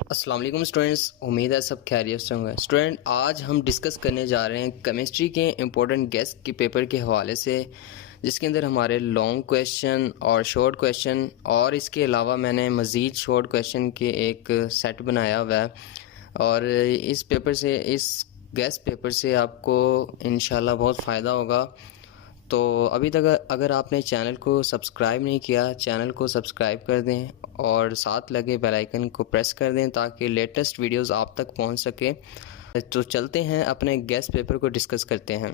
अस्सलाम वालेकुम स्टूडेंट्स, उम्मीद है सब खैरियत से होंगे। स्टूडेंट, आज हम डिस्कस करने जा रहे हैं केमिस्ट्री के इम्पोर्टेंट गेस्ट के पेपर के हवाले से, जिसके अंदर हमारे लॉन्ग क्वेश्चन और शॉर्ट क्वेश्चन और इसके अलावा मैंने मज़ीद शॉर्ट क्वेश्चन के एक सेट बनाया हुआ है। और इस पेपर से, इस गेस्ट पेपर से आपको इंशाल्लाह बहुत फ़ायदा होगा। तो अभी तक अगर आपने चैनल को सब्सक्राइब नहीं किया, चैनल को सब्सक्राइब कर दें और साथ लगे बेल आइकन को प्रेस कर दें ताकि लेटेस्ट वीडियोस आप तक पहुंच सके। तो चलते हैं अपने गेस्ट पेपर को डिस्कस करते हैं।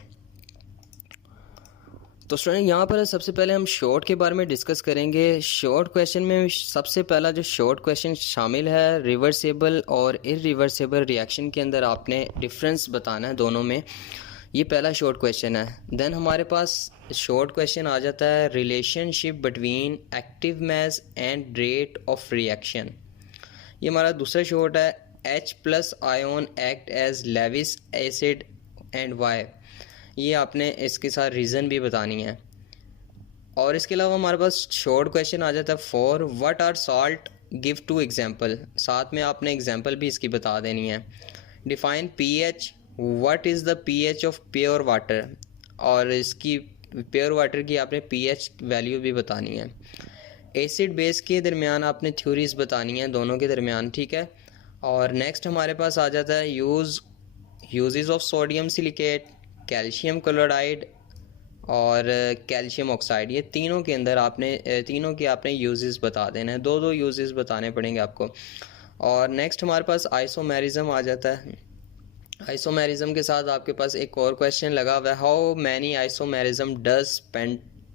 तो स्टूडेंट, यहाँ पर सबसे पहले हम शॉर्ट के बारे में डिस्कस करेंगे। शॉर्ट क्वेश्चन में सबसे पहला जो शॉर्ट क्वेश्चन शामिल है, रिवर्सेबल और इरिवर्सेबल रिएक्शन के अंदर आपने डिफरेंस बताना है दोनों में। ये पहला शॉर्ट क्वेश्चन है। देन हमारे पास शॉर्ट क्वेश्चन आ जाता है relationship between active mass and rate of reaction. ये हमारा दूसरा शॉर्ट है। H plus ion act as Lewis acid and why. ये आपने इसके साथ रीज़न भी बतानी है। और इसके अलावा हमारे पास शॉर्ट क्वेश्चन आ जाता है for what are salt, give two example. साथ में आपने एग्जाम्पल भी इसकी बता देनी है। Define pH, what is the pH of pure water. और इसकी प्योर वाटर की आपने pH वैल्यू भी बतानी है। एसिड बेस के दरमियान आपने थ्योरीज बतानी है दोनों के दरमियान, ठीक है। और नेक्स्ट हमारे पास आ जाता है uses of sodium silicate, calcium chloride और कैल्शियम ऑक्साइड। ये तीनों के अंदर आपने यूजेस बता देना है। दो यूजेस बताने पड़ेंगे आपको। और नेक्स्ट हमारे पास आइसोमेरिज्म आ जाता है। आइसोमेरिज्म के साथ आपके पास एक और क्वेश्चन लगा हुआ है, how many isomerism does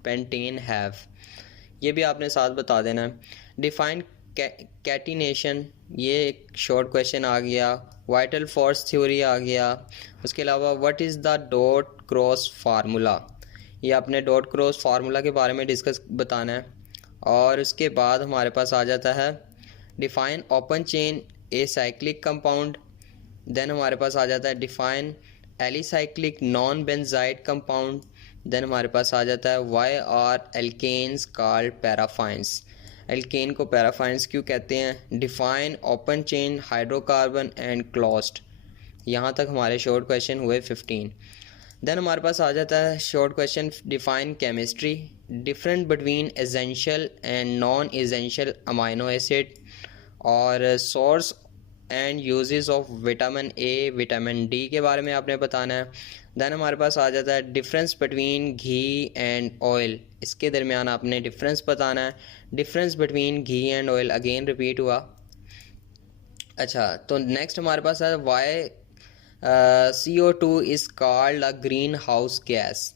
pentane have. ये भी आपने साथ बता देना है। डिफाइन कैटिनेशन, ये एक शॉर्ट क्वेश्चन आ गया। वाइटल फोर्स थ्योरी आ गया। उसके अलावा what is the dot cross formula. ये आपने डॉट क्रॉस फार्मूला के बारे में डिस्कस बताना है। और उसके बाद हमारे पास आ जाता है define open chain acyclic compound. Then हमारे पास आ जाता है define alicyclic non benzenoid compound. Then हमारे पास आ जाता है why are alkanes called paraffins. Alkane को पैराफाइंस क्यों कहते हैं। Define open chain hydrocarbon and closed. यहाँ तक हमारे शॉर्ट क्वेश्चन हुए 15। देन हमारे पास आ जाता है short question define chemistry, different between essential and non essential amino acid और source and uses of vitamin A, vitamin D के बारे में आपने बताना है। देन हमारे पास आ जाता है difference between ghee and oil. इसके दरमियान आपने डिफरेंस बताना है। Difference between ghee and oil again repeat हुआ। अच्छा, तो नेक्स्ट हमारे पास है why CO2 is called a green house gas,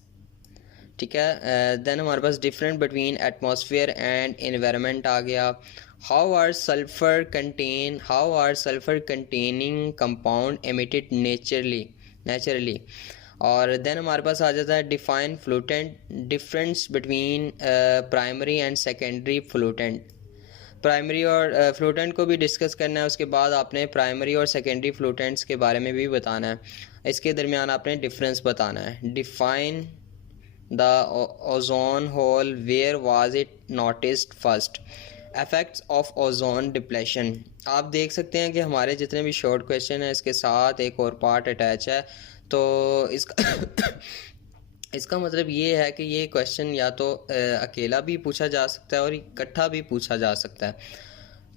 ठीक है। देन हमारे पास different between atmosphere and environment आ गया। How are sulphur containing compound emitted naturally. और देन हमारे पास आ जाता है define pollutant, difference between primary and secondary फ्लूटेंट। Primary और फ्लूटेंट को भी डिस्कस करना है। उसके बाद आपने प्राइमरी और सेकेंडरी फ्लूटेंट्स के बारे में भी बताना है। इसके दरमियान आपने डिफरेंस बताना है। Define the ozone hole, where was it noticed first. Effects of ozone depletion. आप देख सकते हैं कि हमारे जितने भी शॉर्ट क्वेश्चन हैं इसके साथ एक और पार्ट अटैच है। तो इसका इसका मतलब ये है कि ये क्वेश्चन या तो अकेला भी पूछा जा सकता है और इकट्ठा भी पूछा जा सकता है।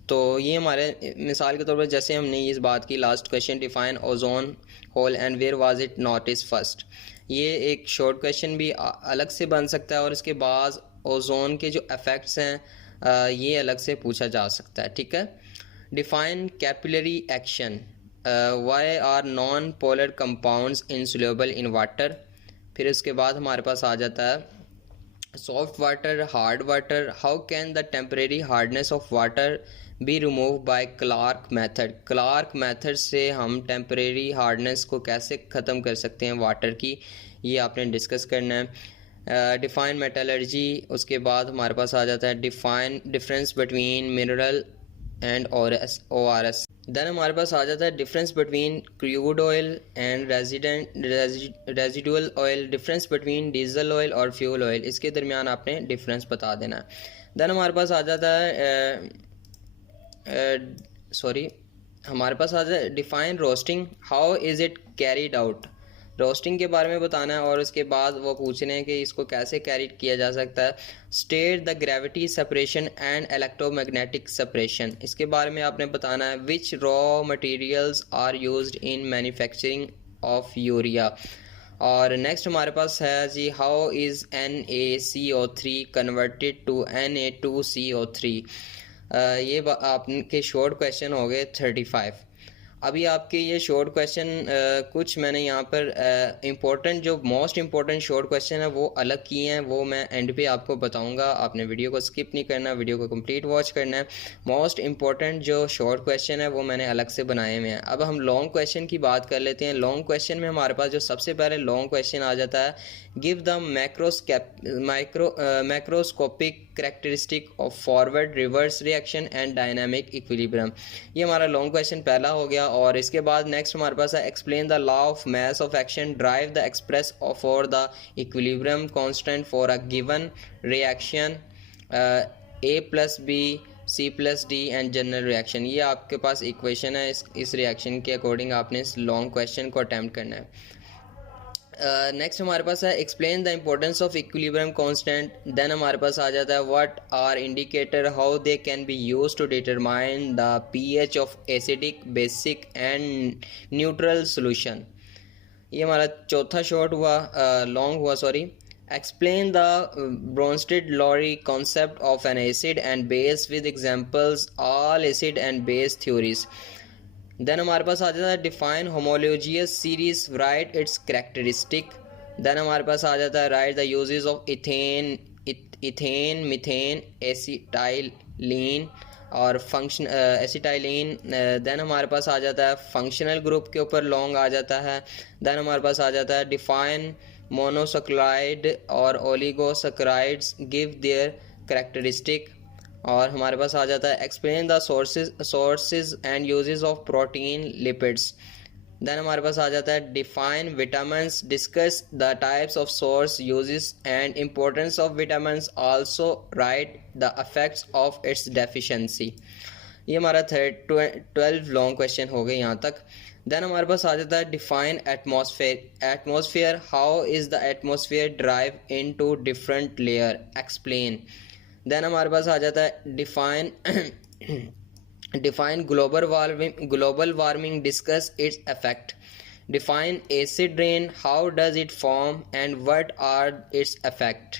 तो ये हमारे मिसाल के तौर पर जैसे हमने इस बात की last question define ozone hole and where was it noticed first. ये एक शॉर्ट क्वेश्चन भी अलग से बन सकता है और इसके बाद ओजोन के जो इफेक्ट्स हैं ये अलग से पूछा जा सकता है, ठीक है। Define capillary action, why are non polar compounds insoluble in water. फिर उसके बाद हमारे पास आ जाता है soft water, hard water. How can the temporary hardness of water be remove by Clark method. Clark method से हम टेम्परेरी हार्डनेस को कैसे ख़त्म कर सकते हैं वाटर की, ये आपने डिस्कस करना है। Define metallurgy. उसके बाद हमारे पास आ जाता है define difference between mineral and ORS। Then हमारे पास आ जाता है difference between crude oil and residual oil, difference between diesel oil और फ्यूल ऑयल। इसके दरमियान आपने डिफरेंस बता देना है। देन हमारे पास आ जाता है हमारे पास आ जाए define roasting, how is it carried out. Roasting के बारे में बताना है और उसके बाद वो पूछ रहे हैं कि इसको कैसे कैरी किया जा सकता है। State the gravity separation and electromagnetic separation, इसके बारे में आपने बताना है। Which raw materials are used in manufacturing of urea. और नेक्स्ट हमारे पास है जी, how is NaCO3 converted to Na2CO3। ये आपके शॉर्ट क्वेश्चन हो गए 35। अभी आपके ये शॉर्ट क्वेश्चन कुछ मैंने यहाँ पर इम्पोर्टेंट जो मोस्ट इम्पोर्टेंट शॉर्ट क्वेश्चन है वो अलग किए हैं, वो मैं एंड पे आपको बताऊंगा। आपने वीडियो को स्किप नहीं करना, वीडियो को कंप्लीट वॉच करना है। मोस्ट इम्पोर्टेंट जो शॉर्ट क्वेश्चन है वो मैंने अलग से बनाए हुए हैं। अब हम लॉन्ग क्वेश्चन की बात कर लेते हैं। लॉन्ग क्वेश्चन में हमारे पास जो सबसे पहले लॉन्ग क्वेश्चन आ जाता है, give the macroscopic characteristic of forward reverse reaction and dynamic equilibrium. ये हमारा लॉन्ग क्वेश्चन पहला हो गया। और इसके बाद नेक्स्ट हमारे पास है, explain the law of mass of action, drive the express for the equilibrium constant for a given reaction A+B C+D and general reaction. ये आपके पास इक्वेशन है। इस रिएक्शन के अकॉर्डिंग आपने इस लॉन्ग क्वेश्चन को अटैम्प्ट करना है। नेक्स्ट हमारे पास है, explain the importance of equilibrium constant. Then हमारे पास आ जाता है, what are indicator, how they can be use to determine the pH of acidic, basic and neutral solution. ये हमारा चौथा शॉर्ट हुआ, लॉन्ग हुआ sorry. Explain the Bronsted Lowry concept of an acid and base with examples all acid and base theories. Then हमारे पास आ जाता है, define homologous series, write its characteristic. Then हमारे पास आ जाता है, write the uses of ethane, methane, acetylene और फंक्शन एसिटाइलीन। देन हमारे पास आ जाता है, फंक्शनल ग्रुप के ऊपर लॉन्ग आ जाता है। देन हमारे पास आ जाता है, डिफाइन मोनोसैकराइड और ओलिगोसैकराइड्स, गिव देयर कैरेक्टरिस्टिक। और हमारे पास आ जाता है, explain the sources and uses of protein, lipids. Then हमारे पास आ जाता है, define vitamins, discuss the types of source, uses and importance of vitamins, also write the effects of its deficiency. ये हमारा 12 लॉन्ग क्वेश्चन हो गए यहाँ तक। देन हमारे पास आ जाता है, define atmosphere, how is the atmosphere drive into different layer, explain. Then हमारे पास आ जाता है, define global warming, discuss its effect. Define acid rain, how does it form and what are its effect.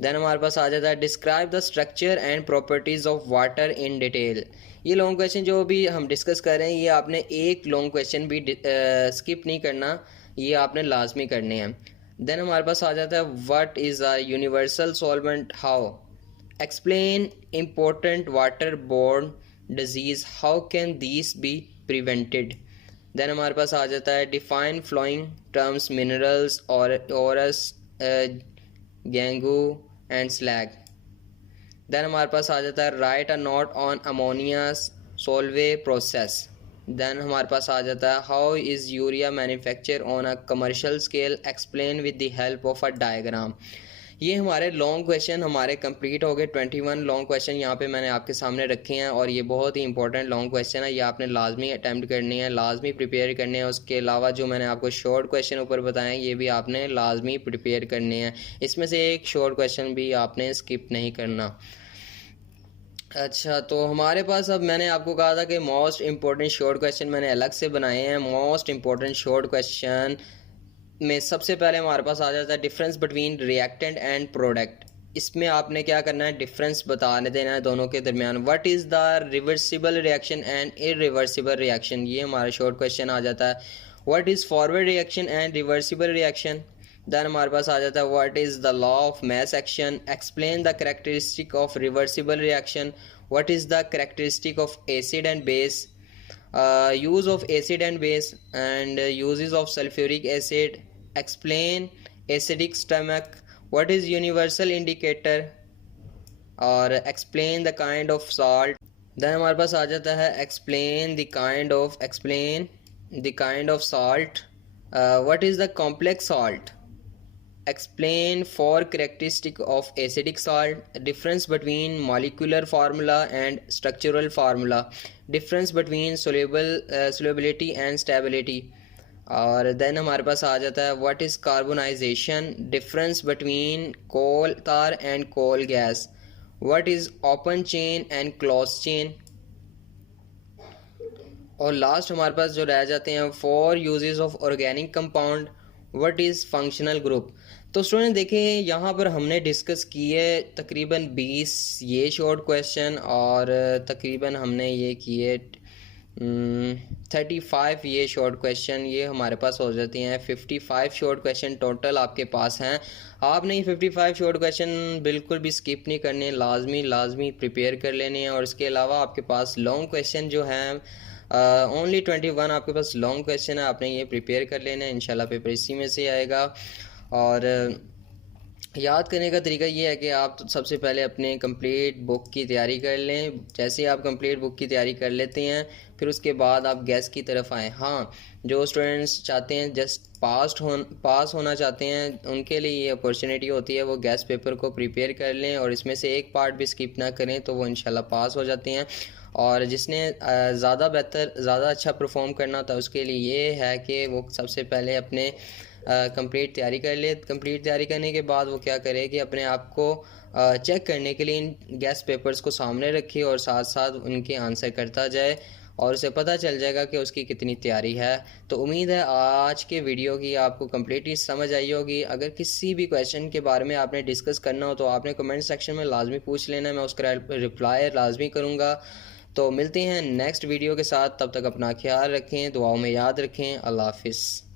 Then हमारे पास आ जाता है, describe the structure and properties of water in detail. ये लॉन्ग क्वेश्चन जो भी हम डिस्कस कर रहे हैं, ये आपने एक लॉन्ग क्वेश्चन भी स्किप नहीं करना, ये आपने लाजमी करने हैं। देन हमारे पास आ जाता है, what is a universal solvent, how explain important water borne disease, how can these be prevented. Then हमारे पास आ जाता है, डिफाइन फ्लोइंग टर्म्स, मिनरल्स और ores, gangue and slag. Then हमारे पास आ जाता है, write a note on ammonia Solvay process. Then हमारे पास आ जाता है, how is urea manufacture on a commercial scale, explain with the help of a diagram. ये हमारे लॉन्ग क्वेश्चन हमारे कंप्लीट हो गए। 21 लॉन्ग क्वेश्चन यहाँ पे मैंने आपके सामने रखे हैं और ये बहुत ही इंपॉर्टेंट लॉन्ग क्वेश्चन है। ये आपने लाजमी अटैम्प्ट करने हैं, लाजमी प्रिपेयर करने हैं। उसके अलावा जो मैंने आपको शॉर्ट क्वेश्चन ऊपर बताए ये भी आपने लाजमी प्रिपेयर करने हैं। इसमें से एक शॉर्ट क्वेश्चन भी आपने स्किप नहीं करना। अच्छा, तो हमारे पास अब मैंने आपको कहा था कि मोस्ट इम्पोर्टेंट शॉर्ट क्वेश्चन मैंने अलग से बनाए हैं। मोस्ट इम्पोर्टेंट शॉर्ट क्वेश्चन में सबसे पहले हमारे पास आ जाता है, difference between reactant and product. इसमें आपने क्या करना है, डिफरेंस बता देना है दोनों के दरमियान। What is the reversible reaction and irreversible reaction, ये हमारा शॉर्ट क्वेश्चन आ जाता है। What is forward reaction and reversible reaction. Then हमारे पास आ जाता है, what is the law of mass action, explain the characteristic of reversible reaction. What is the characteristic of acid and base, use of acid and base and uses of sulfuric acid, explain acidic stomach, what is universal indicator और explain the kind of salt। then हमारे पास आ जाता है, explain the kind of salt, what is the complex salt। explain four characteristic of acidic salt, difference between molecular formula and structural formula, difference between solubility and stability. और then हमारे पास आ जाता है what is carbonisation, difference between coal tar and coal gas, what is open chain and close chain, और last हमारे पास जो रह जाते हैं four uses of organic compound, what is functional group. तो स्टूडेंट देखिए यहाँ पर हमने डिस्कस किए तकरीबन 20 ये शॉर्ट क्वेश्चन और तकरीबन हमने ये किए 35 ये शॉर्ट क्वेश्चन, ये हमारे पास हो जाती हैं 55 शॉर्ट क्वेश्चन टोटल आपके पास हैं। आपने ये 55 शॉर्ट क्वेश्चन बिल्कुल भी स्किप नहीं करने, लाजमी प्रिपेयर कर लेने हैं। और इसके अलावा आपके पास लॉन्ग क्वेश्चन जो हैं ओनली 21 आपके पास लॉन्ग क्वेश्चन है, आपने ये प्रिपेयर कर लेना है, इंशाल्लाह पेपर इसी में से आएगा। और याद करने का तरीका ये है कि आप सबसे पहले अपने कंप्लीट बुक की तैयारी कर लें। जैसे ही आप कंप्लीट बुक की तैयारी कर लेते हैं फिर उसके बाद आप गैस की तरफ आएँ। हाँ, जो स्टूडेंट्स चाहते हैं जस्ट पास होना चाहते हैं उनके लिए ये अपॉर्चुनिटी होती है, वो गैस पेपर को प्रिपेयर कर लें और इसमें से एक पार्ट भी स्किप ना करें तो वो इंशाल्लाह पास हो जाते हैं। और जिसने ज़्यादा अच्छा परफॉर्म करना था उसके लिए ये है कि वो सबसे पहले अपने कंप्लीट तैयारी कर ले। कंप्लीट तैयारी करने के बाद वो क्या करे कि अपने आप को चेक करने के लिए इन गैस पेपर्स को सामने रखे और साथ साथ उनके आंसर करता जाए और उसे पता चल जाएगा कि उसकी कितनी तैयारी है। तो उम्मीद है आज के वीडियो की आपको कम्प्लीटली समझ आई होगी। अगर किसी भी क्वेश्चन के बारे में आपने डिस्कस करना हो तो आपने कमेंट सेक्शन में लाजमी पूछ लेना, मैं उसका रिप्लाई लाजमी करूँगा। तो मिलते हैं नेक्स्ट वीडियो के साथ, तब तक अपना ख्याल रखें, दुआओं में याद रखें। अल्लाह हाफिज़।